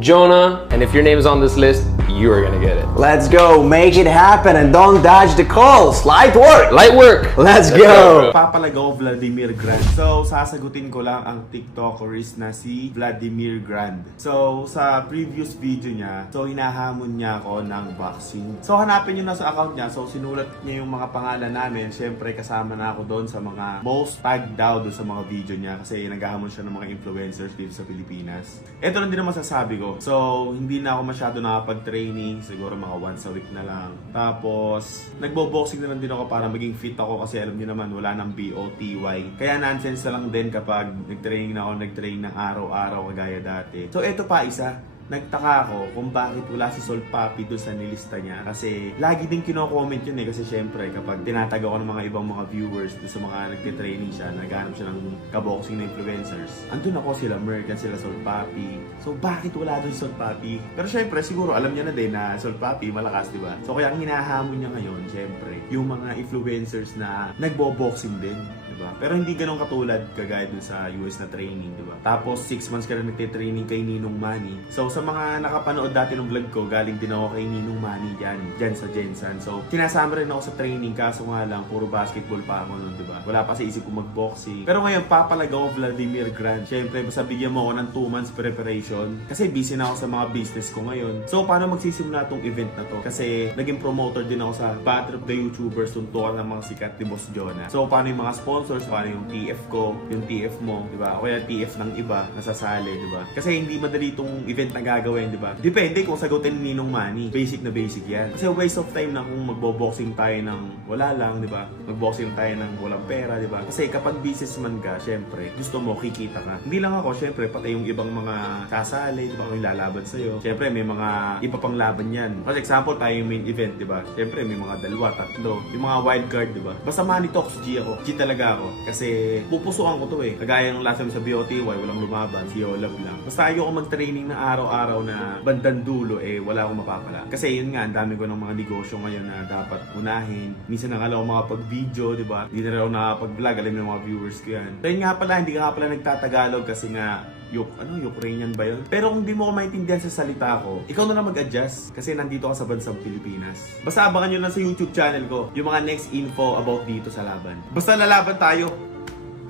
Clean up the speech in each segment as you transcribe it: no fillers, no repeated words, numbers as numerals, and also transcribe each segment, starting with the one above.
Jonah, and if your name is on this list, you are gonna get it. Let's go, make it happen and don't dodge the calls. Light work. Light work. Let's go. Papalagaw Vladimir Grand. So, sasagutin ko lang ang TikTokerist na si Vladimir Grand. So, sa previous video niya, so hinahamon niya ako ng boxing. So, hanapin niyo na sa account niya. So, sinulat niya yung mga pangalan namin. Siyempre, kasama na ako doon sa mga most tagged daw doon sa mga video niya kasi naghahamon siya ng mga influencers dito sa Pilipinas. Ito lang din ang masasabi ko. So, hindi na ako masyado nakapag-training. Siguro mga once a week na lang. Tapos, nagbo-boxing na lang din ako para maging fit ako kasi alam niyo naman, wala nang BOTY. Kaya nonsense na lang din kapag nag-training na ako, nag-train ng araw-araw kagaya dati. So, ito pa isa. Nagtaka ako kung bakit wala si Sol Papi doon sa nilista niya kasi lagi din kino-comment yun kasi syempre kapag tinatag ako ng mga ibang mga viewers doon sa mga nagtitraining siya, naghanap siya ng kaboxing na influencers, andun ako sila American, sila Sol Papi. So bakit wala doon si Sol Papi? Pero syempre siguro alam niya na din na Sol Papi malakas, di ba? So kaya ang hinahamon niya ngayon syempre yung mga influencers na nagbo-boxing din, di ba? Pero hindi ganun katulad kagaya dun sa US na training, di ba? Tapos 6 months ka na nagtitraining kay Ninong Manny. So sa mga nakapanood dati ng vlog ko, galing din ako kay Ninong Manny dyan sa Jensen. So, sinasama rin ako sa training, kaso nga lang, puro basketball pa ako nun, diba? Wala pa sa isip ko mag-boxing. Pero ngayon, papalagaw Vladimir Grand. Siyempre, basta bigyan mo ako ng 2 months preparation. Kasi busy na ako sa mga business ko ngayon. So, paano magsisimula tong event na to? Kasi, naging promoter din ako sa Battle of the YouTubers, tuntukan ng mga sikat ni Boss Jonah. So, paano yung mga sponsors? Paano yung TF ko? Yung TF mo, diba? O kaya TF ng iba, nasasali, diba? Kasi hindi madali itong event na gagawin, di ba? Depende kung sagutin ni Ninong Manny. Basic na basic yan. Kasi waste of time na kung magbo-boxing tayo ng wala lang, di ba? Magboxing tayo ng walang pera, di ba? Kasi kapag businessman ka, syempre, gusto mo, kikita ka. Hindi lang ako, syempre, pati yung ibang mga sasali, di ba? Kung lalaban sa'yo. Syempre, may mga iba pang laban yan. For example, tayo yung main event, di ba? Syempre, may mga 2, 3. Yung mga wild card, di ba? Basta money talks, G ako. G talaga ako. Kasi, pupusuan ko to eh. Kagaya ng last time sa BOTY, walang lumaban. Si Olab lang. Basta ayoko mag-training na araw-araw na bandang dulo wala akong mapapala. Kasi yun nga, ang dami ko ng mga negosyo ngayon na dapat unahin. Minsan nakala ko makapag-video, di ba? Hindi na rin ako nakapag-vlog, alam yung mga viewers ko yan. So yun nga pala, hindi ka nga pala nagtatagalog kasi nga Ukrainian ba yun? Pero kung di mo ko maintindihan sa salita ko, ikaw na lang mag-adjust kasi nandito ka sa bansang Pilipinas. Basta abangan nyo lang sa YouTube channel ko yung mga next info about dito sa laban. Basta lalaban tayo.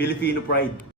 Filipino Pride.